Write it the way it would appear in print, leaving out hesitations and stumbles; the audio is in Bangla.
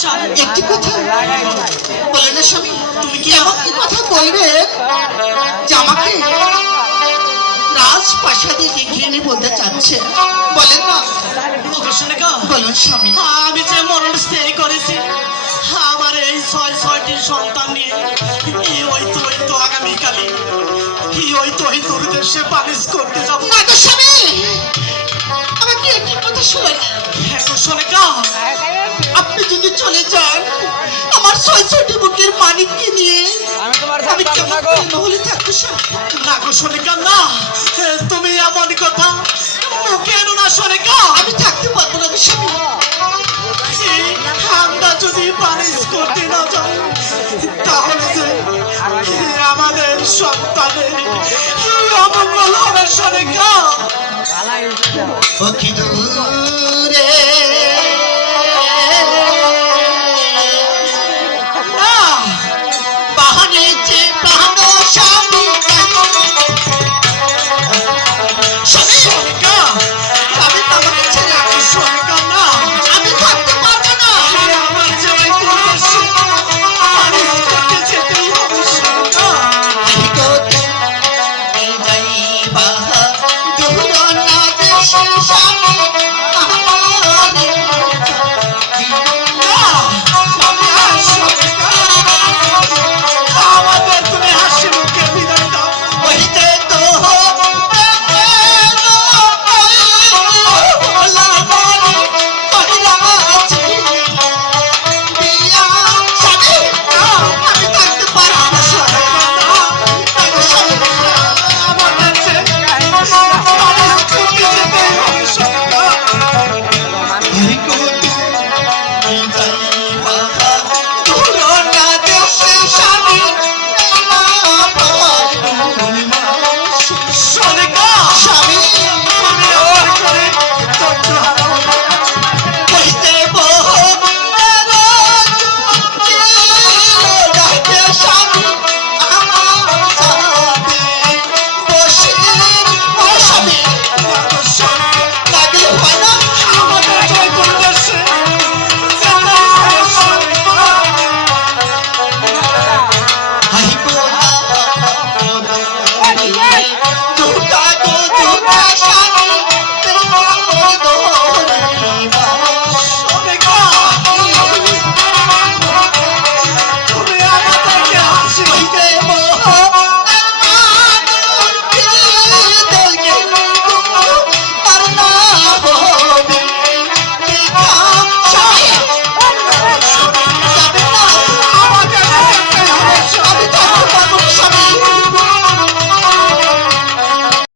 চান? একটি কথা বলে না স্বামী, তুমি কি এমন কি কথা বলবে যে আমাকে রাজপ্রাসাদে ডেকে এনে বলতে চাচ্ছে? বলেন না। বলুন স্বামী। আমি যে মরণ স্থির করেছি, আমার এই ছয়টি সন্তান নিয়ে ওই তো আগামীকালই ওই তোর দেশে পালিশ করতে যাব। না তো স্বামী, আমাকে একটি কথা শোনেন। আপনি যদি চলে যান আমার ৬৬টি বুকের মানিককে নিয়ে আমি কেমন মহলে থাকবো স্বামী? না গো সোনিকা, না, তুমি এমন কথা মুখে এনো না সোনিকা। আমি থাকতে পারবো না স্বামী। আমরা যদি পালিশ করতে না যাই তাহলে যে আমাদের সন্তানের অমঙ্গল হবে সোনিকা। ও কি দূর